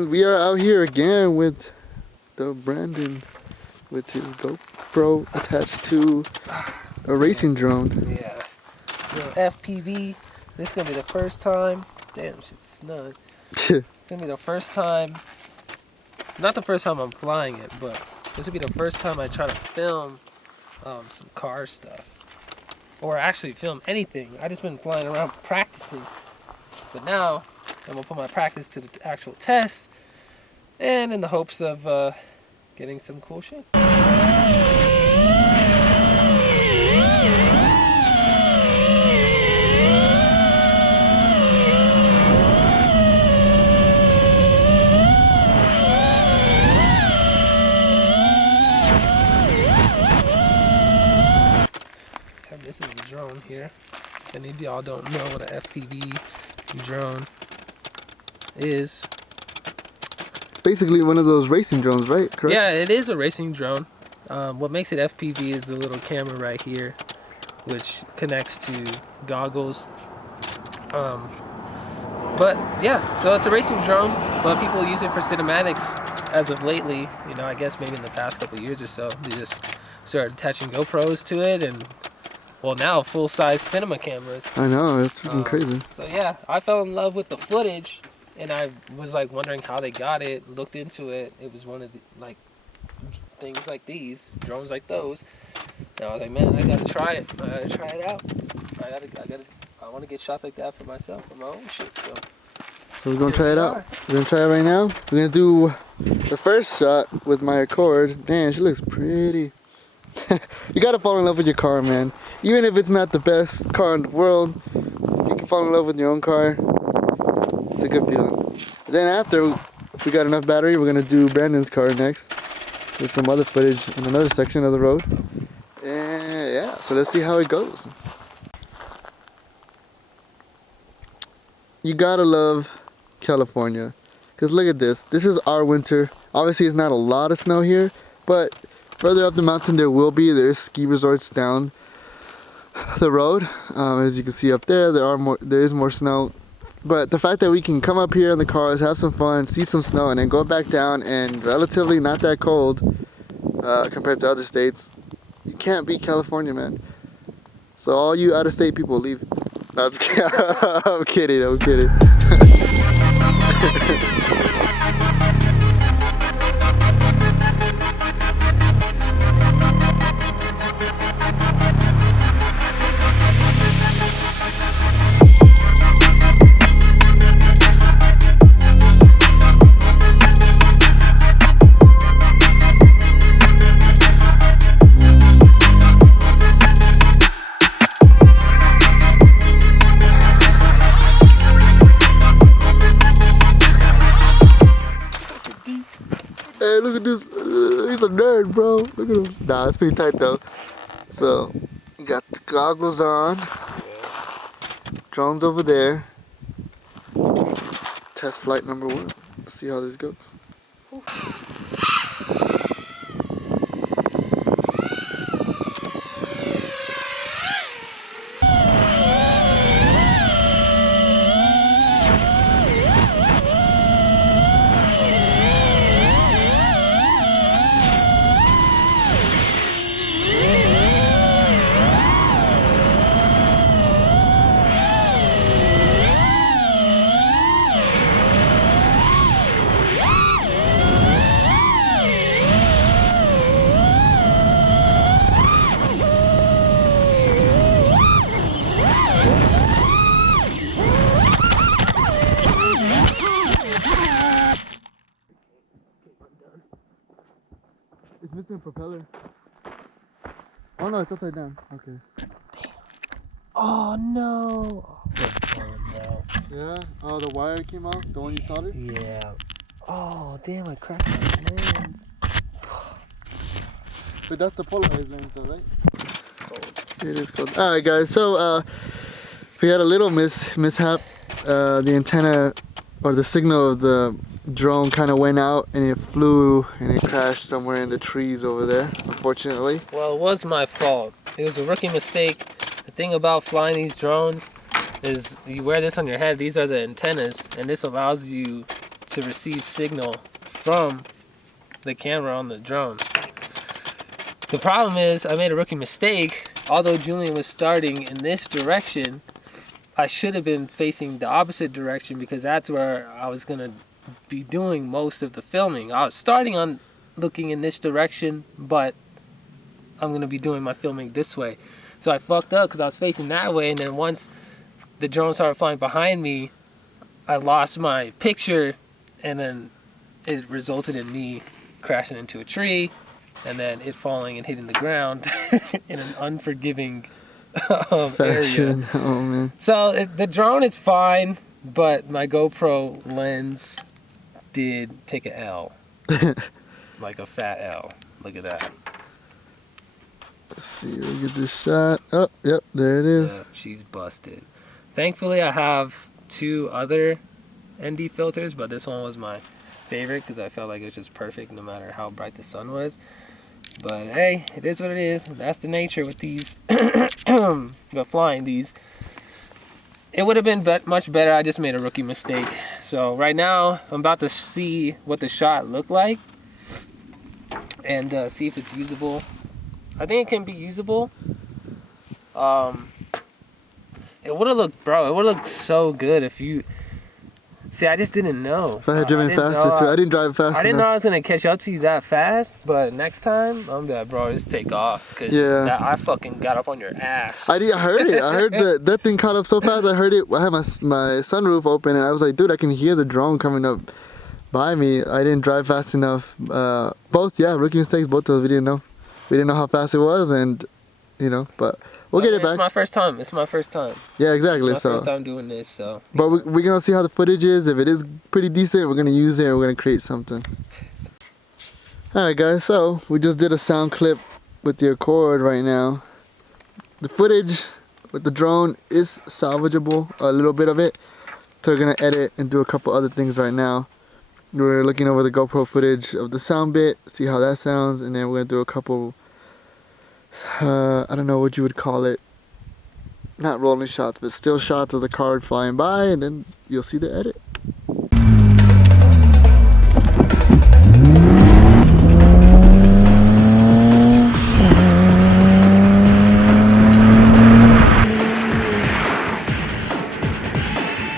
And we are out here again with the Brandon with his GoPro attached to a racing drone. Yeah. The FPV. This is gonna be the first time. Damn, shit's snug. It's gonna be the first time. Not the first time I'm flying it, but this will be the first time I try to film some car stuff, or actually film anything. I just been flying around practicing, but now I'm gonna put my practice to the actual test, and in the hopes of getting some cool shit. This is the drone here. If any of y'all don't know what an FPV drone is. It's basically one of those racing drones, right? Correct? Yeah, it is a racing drone. What makes it FPV is the little camera right here, which connects to goggles. But yeah, so it's a racing drone, but people use it for cinematics as of lately. You know, I guess maybe in the past couple of years or so, they just started attaching GoPros to it, and well, now full-size cinema cameras. I know, it's freaking crazy. So yeah, I fell in love with the footage, and I was like wondering how they got it. Looked into it. It was one of the like things like these, drones like those. And I was like, man, I gotta try it. I gotta try it out. I want to get shots like that for myself, for my own shit. So we're gonna try it out. We're gonna try it right now. We're gonna do the first shot with my Accord. Damn, she looks pretty. You gotta fall in love with your car, man. Even if it's not the best car in the world, you can fall in love with your own car. It's a good feeling. And then after, if we got enough battery, we're gonna do Brandon's car next with some other footage in another section of the road. And yeah, so let's see how it goes. You gotta love California, because look at this. This is our winter. Obviously, it's not a lot of snow here, but further up the mountain there's ski resorts down the road. As you can see up there, there is more snow. But the fact that we can come up here in the cars, have some fun, see some snow, and then go back down and relatively not that cold compared to other states, you can't beat California, man. So all you out-of-state people leave. No, I'm just kidding. I'm kidding. Hey, look at this. He's a nerd, bro. Look at him. Nah, it's pretty tight though. So, got the goggles on. Drone's over there. Test flight number 1. Let's see how this goes. It's missing a propeller. Oh no, it's upside down. Okay. damn. Oh no. Oh no. Yeah? Oh, the wire came off? The one you soldered? Yeah. Oh damn, I cracked my lens. But that's the polarized lens though, right? It's cold. It is cold. Alright guys, so we had a little mishap. The antenna or the signal of the drone kind of went out and it flew and it crashed somewhere in the trees over there, unfortunately. Well, it was my fault. It was a rookie mistake. The thing about flying these drones is you wear this on your head. These are the antennas, and this allows you to receive signal from the camera on the drone. The problem is I made a rookie mistake. Although Julian was starting in this direction, I should have been facing the opposite direction because that's where I was going to be doing most of the filming. I was starting on looking in this direction, but I'm going to be doing my filming this way. So I fucked up because I was facing that way, and then once the drone started flying behind me, I lost my picture, and then it resulted in me crashing into a tree, and then it falling and hitting the ground in an unforgiving area. Oh man. So the drone is fine, but my GoPro lens did take an L. Like a fat L. Look at that. Let's see, we'll get this shot. Oh, yep, there it is. Yep, she's busted. Thankfully, I have 2 other ND filters, but this one was my favorite because I felt like it was just perfect no matter how bright the sun was. But hey, it is what it is. That's the nature with these, but flying these. It would have been much better. I just made a rookie mistake. So right now, I'm about to see what the shot looked like and see if it's usable. I think it can be usable. It would have looked, bro, it would have looked so good if you... See, I just didn't know. If I had driven faster too. I didn't drive fast I didn't know enough. I was going to catch up to you that fast, but next time, I'm like, bro, just take off. Because I fucking got up on your ass. I heard it. I heard that thing caught up so fast. I heard it. I had my sunroof open, and I was like, dude, I can hear the drone coming up by me. I didn't drive fast enough. Both, yeah, rookie mistakes, both of those. We didn't know. We didn't know how fast it was, and, you know, but... We'll get it back. It's my first time. It's my first time. Yeah, exactly. It's my first time doing this, so. But we're gonna see how the footage is. If it is pretty decent, we're gonna use it. And we're gonna create something. All right, guys. So we just did a sound clip with the Accord right now. The footage with the drone is salvageable, a little bit of it. So we're gonna edit and do a couple other things right now. We're looking over the GoPro footage of the sound bit, see how that sounds, and then we're gonna do a couple. I don't know what you would call it, not rolling shots, but still shots of the card flying by, and then you'll see the edit.